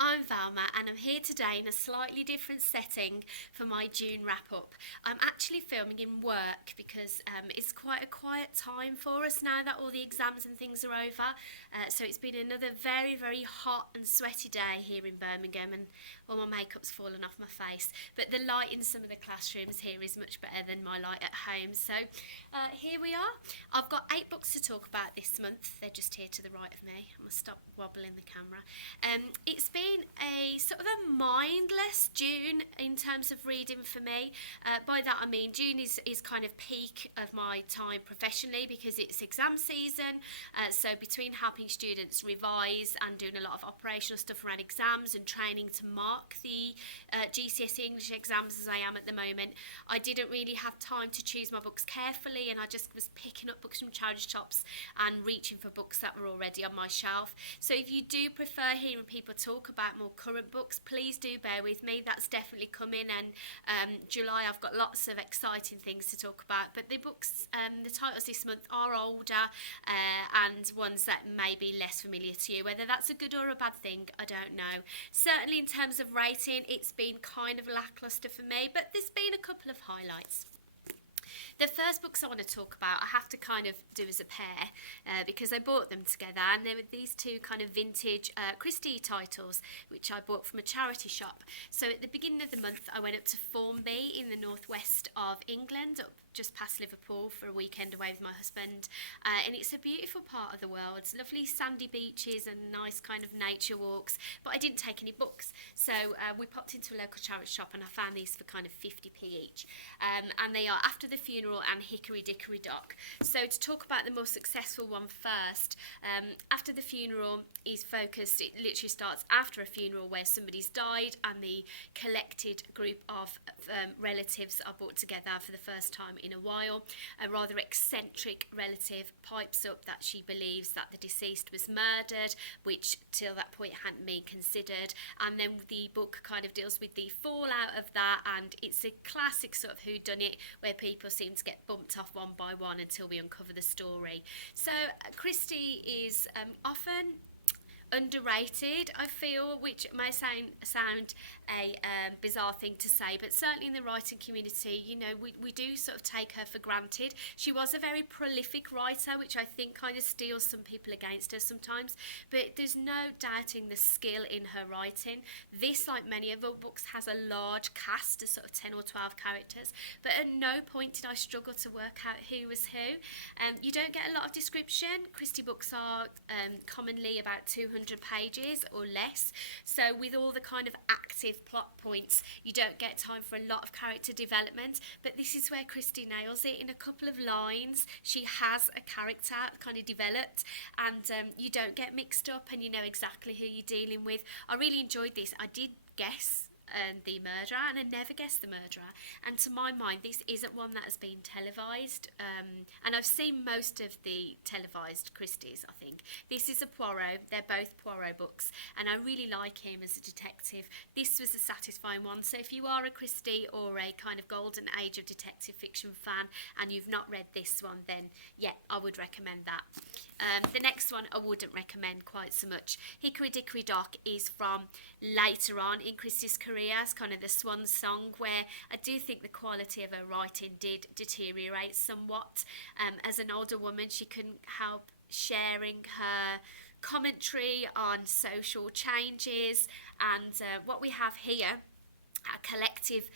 I'm Velma and I'm here today in a slightly different setting for my June wrap-up. I'm actually filming in work because it's quite a quiet time for us now that all the exams and things are over. So it's been another very, very hot and sweaty day here in Birmingham, and all my makeup's fallen off my face. But the light in some of the classrooms here is much better than my light at home. So here we are. I've got 8 books to talk about this month. They're just here to the right of me. I must stop wobbling the camera. It's been a sort of a mindless June in terms of reading for me. By that I mean June is kind of peak of my time professionally because it's exam season. So between helping students revise and doing a lot of operational stuff around exams and training to mark the GCSE English exams as I am at the moment, I didn't really have time to choose my books carefully, and I just was picking up books from charity shops and reaching for books that were already on my shelf. So if you do prefer hearing people talk about more current books, please do bear with me. That's definitely coming, and July I've got lots of exciting things to talk about. But the books, the titles this month are older and ones that may be less familiar to you. Whether that's a good or a bad thing, I don't know. Certainly in terms of rating, it's been kind of lacklustre for me, but there's been a couple of highlights. The first books I want to talk about, I have to kind of do as a pair because I bought them together, and they were these two kind of vintage Christie titles which I bought from a charity shop. So at the beginning of the month I went up to Formby in the northwest of England, up just past Liverpool, for a weekend away with my husband, and it's a beautiful part of the world. It's lovely sandy beaches and nice kind of nature walks, but I didn't take any books, so we popped into a local charity shop and I found these for kind of 50p each, and they are After the Funeral and Hickory, Dickory, Dock. So to talk about the more successful one first, After the Funeral is focused, it literally starts after a funeral where somebody's died and the collected group of relatives are brought together for the first time in a while. A rather eccentric relative pipes up that she believes that the deceased was murdered, which till that point hadn't been considered, and then the book kind of deals with the fallout of that, and it's a classic sort of whodunit where people seem to get bumped off one by one until we uncover the story. So Christie is often underrated, I feel, which may sound a bizarre thing to say, but certainly in the writing community, you know, we do sort of take her for granted. She was a very prolific writer, which I think kind of steels some people against her sometimes, but there's no doubting the skill in her writing. This, like many of her books, has a large cast of sort of 10 or 12 characters, but at no point did I struggle to work out who was who. You don't get a lot of description. Christie books are commonly about 200 pages or less, so with all the kind of active plot points you don't get time for a lot of character development, but this is where Christie nails it. In a couple of lines she has a character kind of developed, and you don't get mixed up and you know exactly who you're dealing with. I really enjoyed this. I did guess the murderer, and I never guessed the murderer, and to my mind this isn't one that has been televised, and I've seen most of the televised Christies. I think this is a Poirot. They're both Poirot books, and I really like him as a detective. This was a satisfying one, so if you are a Christie or a kind of golden age of detective fiction fan and you've not read this one, then yeah, I would recommend that. The next one I wouldn't recommend quite so much. Hickory, Dickory, Dock is from later on in Christie's career. It's kind of the swan song, where I do think the quality of her writing did deteriorate somewhat. As an older woman, she couldn't help sharing her commentary on social changes, and what we have here, a collective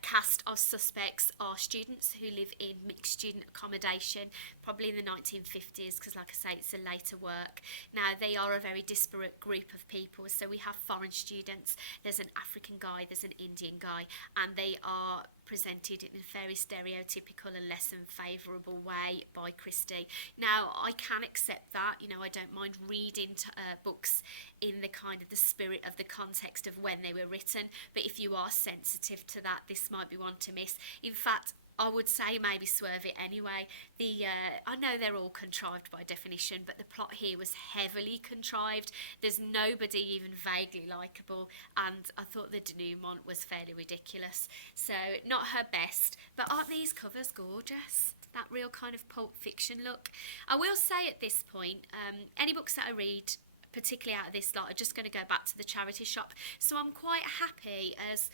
cast of suspects, are students who live in mixed student accommodation, probably in the 1950s, because like I say, it's a later work. Now, they are a very disparate group of people, so we have foreign students, there's an African guy, there's an Indian guy, and they are presented in a very stereotypical and less than favourable way by Christie. Now, I can accept that, you know, I don't mind reading books in the kind of the spirit of the context of when they were written, but if you are sensitive to that, this might be one to miss. In fact, I would say maybe swerve it anyway. I know they're all contrived by definition, but the plot here was heavily contrived. There's nobody even vaguely likeable, and I thought the denouement was fairly ridiculous. So not her best, but aren't these covers gorgeous? That real kind of Pulp Fiction look. I will say at this point, any books that I read particularly out of this lot, are just going to go back to the charity shop. So I'm quite happy as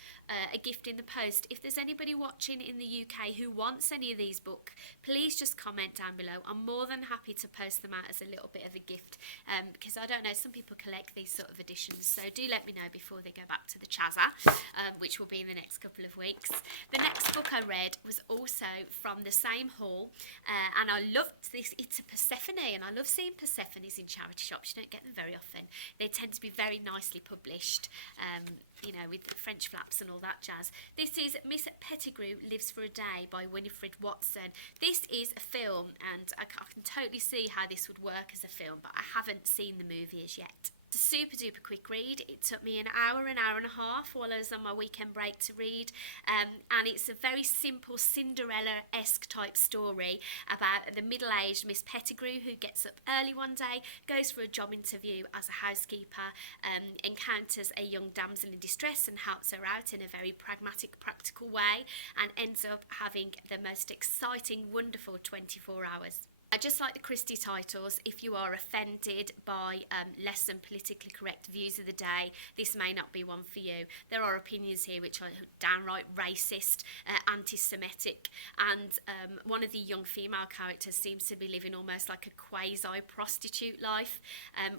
a gift in the post. If there's anybody watching in the UK who wants any of these books, please just comment down below. I'm more than happy to post them out as a little bit of a gift, because I don't know, some people collect these sort of editions, so do let me know before they go back to the Chazza, which will be in the next couple of weeks. The next book I read was also from the same haul, and I loved this. It's a Persephone, and I love seeing Persephones in charity shops. You don't get them very often. They tend to be very nicely published, you know, with French flaps and all that jazz. This is Miss Pettigrew Lives for a Day by Winifred Watson. This is a film, and I can totally see how this would work as a film, but I haven't seen the movie as yet. It's a super duper quick read. It took me an hour and a half while I was on my weekend break to read, and it's a very simple Cinderella-esque type story about the middle-aged Miss Pettigrew who gets up early one day, goes for a job interview as a housekeeper, encounters a young damsel in distress and helps her out in a very pragmatic, practical way, and ends up having the most exciting, wonderful 24 hours. I just like the Christie titles. If you are offended by less than politically correct views of the day, this may not be one for you. There are opinions here which are downright racist, anti-Semitic, and one of the young female characters seems to be living almost like a quasi-prostitute life,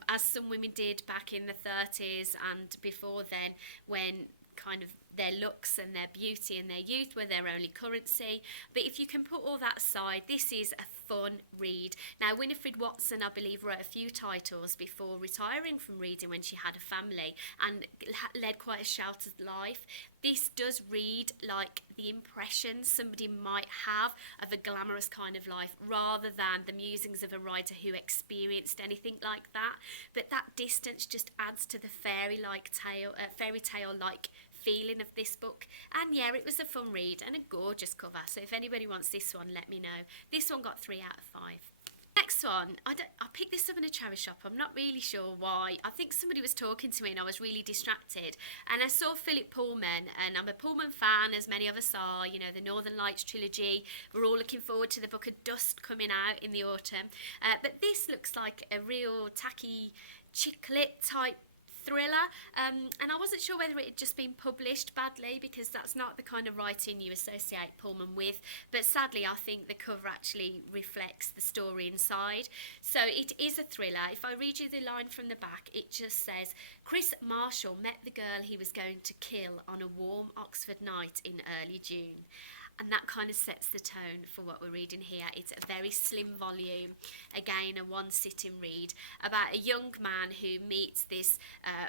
as some women did back in the 30s and before then, when kind of their looks and their beauty and their youth were their only currency. But if you can put all that aside, this is a fun read. Now, Winifred Watson, I believe, wrote a few titles before retiring from reading when she had a family and led quite a sheltered life. This does read like the impressions somebody might have of a glamorous kind of life, rather than the musings of a writer who experienced anything like that. But that distance just adds to the fairy tale-like feeling of this book. And yeah, it was a fun read and a gorgeous cover, so if anybody wants this one, let me know. This one got 3 out of 5. Next one, I picked this up in a charity shop. I'm not really sure why. I think somebody was talking to me and I was really distracted, and I saw Phillip Pullman, and I'm a Pullman fan, as many of us are. You know, the Northern Lights trilogy. We're all looking forward to the Book of Dust coming out in the autumn, but this looks like a real tacky chick lit type thriller, and I wasn't sure whether it had just been published badly, because that's not the kind of writing you associate Pullman with, but sadly I think the cover actually reflects the story inside. So it is a thriller. If I read you the line from the back, it just says, Chris Marshall met the girl he was going to kill on a warm Oxford night in early June. And that kind of sets the tone for what we're reading here. It's a very slim volume, again a one-sitting read, about a young man who meets this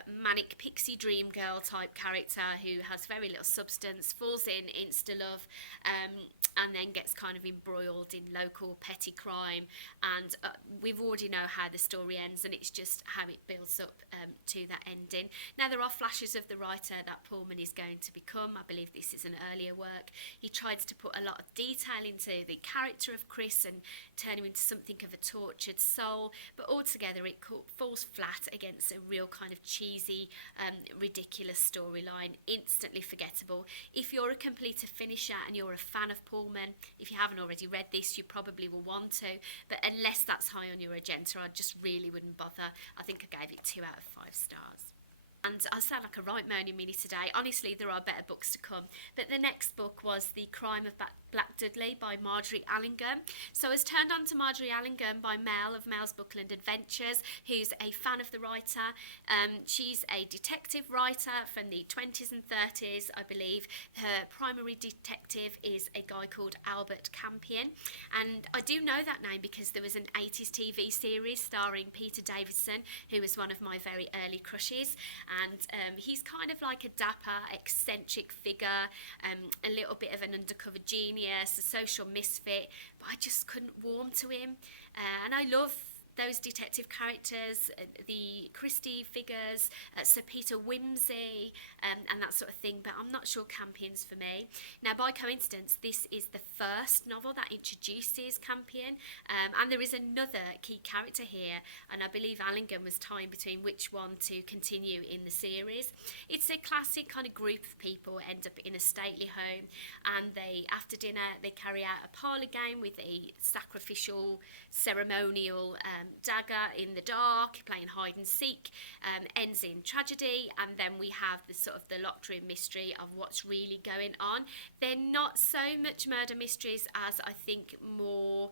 manic pixie dream girl type character who has very little substance, falls in insta-love, and then gets kind of embroiled in local petty crime. And we've already know how the story ends, and it's just how it builds up to that ending. Now, there are flashes of the writer that Pullman is going to become. I believe this is an earlier work. He tried to put a lot of detail into the character of Chris and turn him into something of a tortured soul, but altogether it falls flat against a real kind of cheesy, ridiculous storyline, instantly forgettable. If you're a completer finisher and you're a fan of Pullman, if you haven't already read this, you probably will want to, but unless that's high on your agenda, I just really wouldn't bother. I think I gave it 2 out of 5 stars. And I sound like a right moaning mini today. Honestly, there are better books to come. But the next book was The Crime of Black Dudley by Margary Allingham. So I was turned on to Margary Allingham by Mel of Mel's Bookland Adventures, who's a fan of the writer. She's a detective writer from the 20s and 30s, I believe. Her primary detective is a guy called Albert Campion. And I do know that name because there was an 80s TV series starring Peter Davison, who was one of my very early crushes. And he's kind of like a dapper, eccentric figure, a little bit of an undercover genius, a social misfit, but I just couldn't warm to him. And I love those detective characters, the Christie figures, Sir Peter Wimsey, and that sort of thing, but I'm not sure Campion's for me. Now, by coincidence, this is the first novel that introduces Campion, and there is another key character here, and I believe Allingham was tying between which one to continue in the series. It's a classic kind of group of people end up in a stately home, and after dinner, they carry out a parlour game with a sacrificial, ceremonial dagger in the dark, playing hide and seek, ends in tragedy, and then we have the sort of the locked room mystery of what's really going on. They're not so much murder mysteries as I think more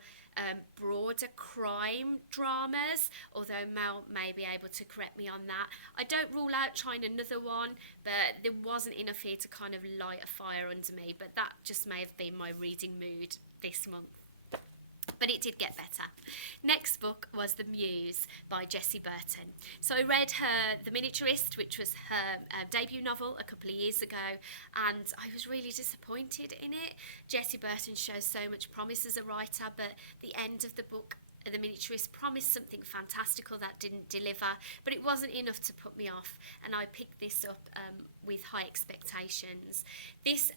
broader crime dramas, although Mel may be able to correct me on that. I don't rule out trying another one, but there wasn't enough here to kind of light a fire under me, but that just may have been my reading mood this month. But it did get better. Next book was The Muse by Jessie Burton. So I read her The Miniaturist, which was her debut novel a couple of years ago, and I was really disappointed in it. Jessie Burton shows so much promise as a writer, but the end of the book, The Miniaturist, promised something fantastical that didn't deliver, but it wasn't enough to put me off, and I picked this up with high expectations. This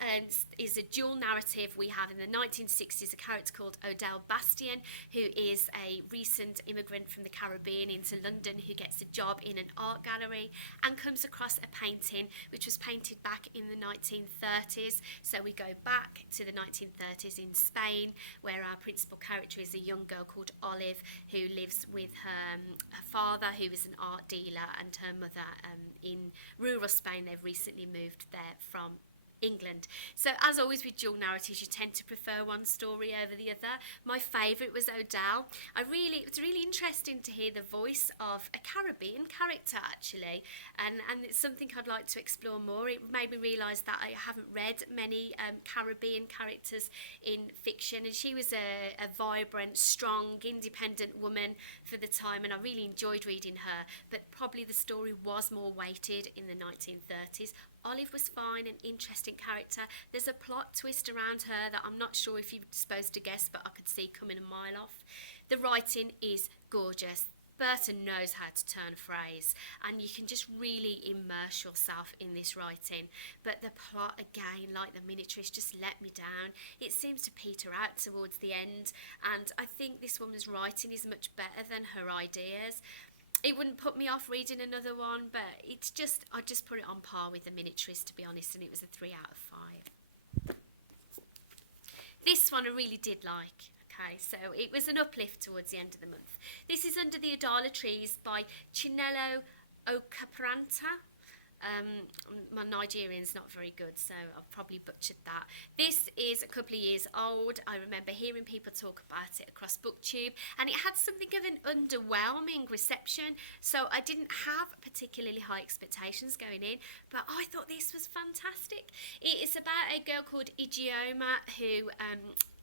is a dual narrative. We have in the 1960s a character called Udala Bastian, who is a recent immigrant from the Caribbean into London who gets a job in an art gallery and comes across a painting which was painted back in the 1930s. So we go back to the 1930s in Spain, where our principal character is a young girl called Olive, who lives with her father, who is an art dealer, and her mother in rural Spain. They've recently moved there from England. So as always with dual narratives, you tend to prefer one story over the other. My favourite was Udala. It was really interesting to hear the voice of a Caribbean character actually, and it's something I'd like to explore more. It made me realise that I haven't read many Caribbean characters in fiction, and she was a vibrant, strong, independent woman for the time, and I really enjoyed reading her, but probably the story was more weighted in the 1930s. Olive was fine, an interesting character. There's a plot twist around her that I'm not sure if you're supposed to guess, but I could see coming a mile off. The writing is gorgeous. Burton knows how to turn a phrase, and you can just really immerse yourself in this writing. But the plot, again, like The Miniaturist, just let me down. It seems to peter out towards the end, and I think this woman's writing is much better than her ideas. It wouldn't put me off reading another one, but it's just, I just put it on par with The Miniaturist, to be honest, and it was a 3 out of 5. This one I really did like. Okay, so it was an uplift towards the end of the month. This is Under the Udala Trees by Chinelo Okparanta. My Nigerian's not very good, so I've probably butchered that. This is a couple of years old. I remember hearing people talk about it across BookTube, and it had something of an underwhelming reception, so I didn't have particularly high expectations going in, but I thought this was fantastic. It is about a girl called Ijeoma who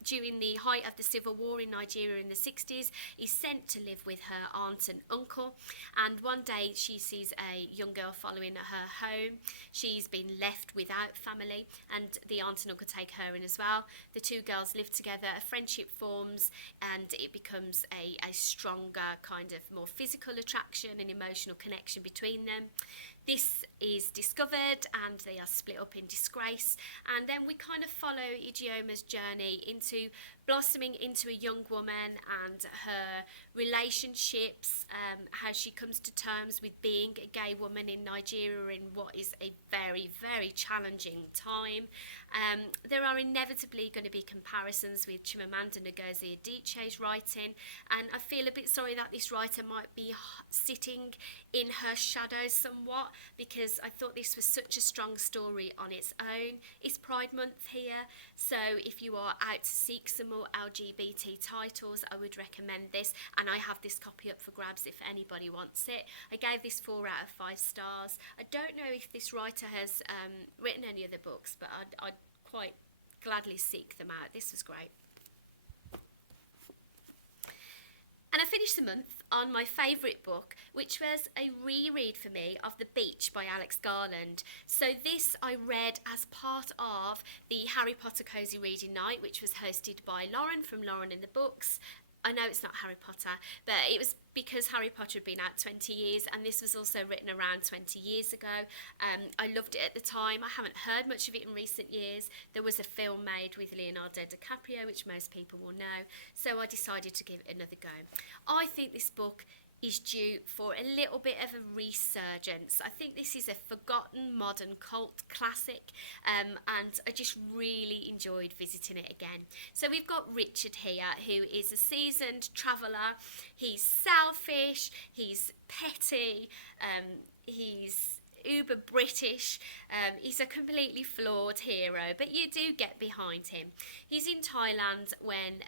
during the height of the civil war in Nigeria in the 60s, is sent to live with her aunt and uncle. And one day she sees a young girl following her home. She's been left without family, and the aunt and uncle take her in as well. The two girls live together, a friendship forms, and it becomes a stronger kind of more physical attraction and emotional connection between them. This is discovered and they are split up in disgrace, and then we kind of follow Ijeoma's journey into blossoming into a young woman and her relationships, how she comes to terms with being a gay woman in Nigeria in what is a very, very challenging time. There are inevitably going to be comparisons with Chimamanda Ngozi Adichie's writing, and I feel a bit sorry that this writer might be sitting in her shadows somewhat, because I thought this was such a strong story on its own. It's Pride Month here, so if you are out to seek some more LGBT titles, I would recommend this, and I have this copy up for grabs if anybody wants it. I gave this 4 out of 5 stars. I don't know if this writer has written any other books, but I'd quite gladly seek them out. This was great. And I finished the month on my favourite book, which was a reread for me of The Beach by Alex Garland. So this I read as part of the Harry Potter Cozy Reading Night, which was hosted by Lauren from Lauren in the Books. I know it's not Harry Potter, but it was because Harry Potter had been out 20 years, and this was also written around 20 years ago. I loved it at the time. I haven't heard much of it in recent years. There was a film made with Leonardo DiCaprio, which most people will know, so I decided to give it another go. I think this book is due for a little bit of a resurgence. I think this is a forgotten modern cult classic, and I just really enjoyed visiting it again. So we've got Richard here, who is a seasoned traveller. He's selfish, he's petty, he's uber British. He's a completely flawed hero, but you do get behind him. He's in Thailand when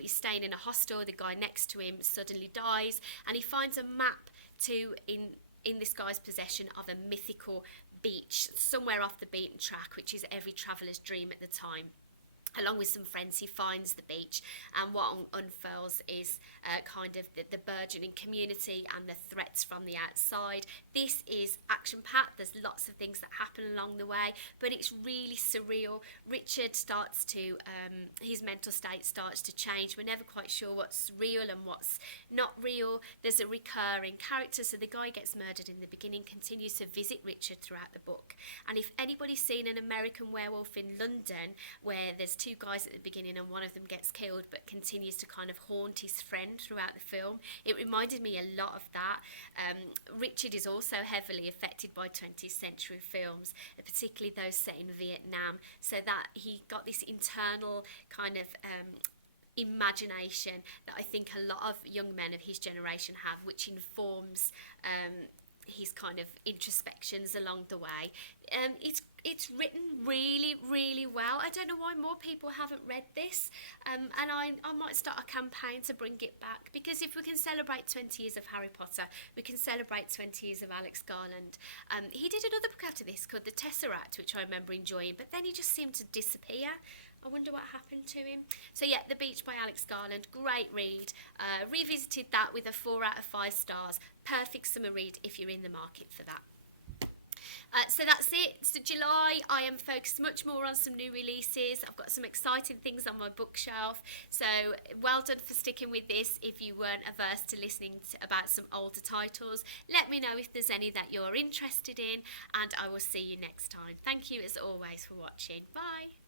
he's staying in a hostel. The guy next to him suddenly dies, and he finds a map in this guy's possession of a mythical beach somewhere off the beaten track, which is every traveller's dream at the time. Along with some friends, he finds the beach, and what unfurls is kind of the burgeoning community and the threats from the outside. This is action-packed. There's lots of things that happen along the way, but it's really surreal. Richard starts to, his mental state starts to change. We're never quite sure what's real and what's not real. There's a recurring character, so the guy gets murdered in the beginning, continues to visit Richard throughout the book. And if anybody's seen an American Werewolf in London, where there's two guys at the beginning and one of them gets killed but continues to kind of haunt his friend throughout the film, it reminded me a lot of that. Richard is also heavily affected by 20th century films, particularly those set in Vietnam, so that he got this internal kind of imagination that I think a lot of young men of his generation have, which informs his kind of introspections along the way. It's written really, really well. I don't know why more people haven't read this, and I might start a campaign to bring it back, because if we can celebrate 20 years of Harry Potter, we can celebrate 20 years of Alex Garland. He did another book after this called The Tesseract, which I remember enjoying, but then he just seemed to disappear. I wonder what happened to him. So yeah, The Beach by Alex Garland, great read. Revisited that with a 4 out of 5 stars. Perfect summer read if you're in the market for that. So that's it. So July, I am focused much more on some new releases. I've got some exciting things on my bookshelf. So well done for sticking with this. If you weren't averse to listening about some older titles, let me know if there's any that you're interested in, and I will see you next time. Thank you as always for watching. Bye.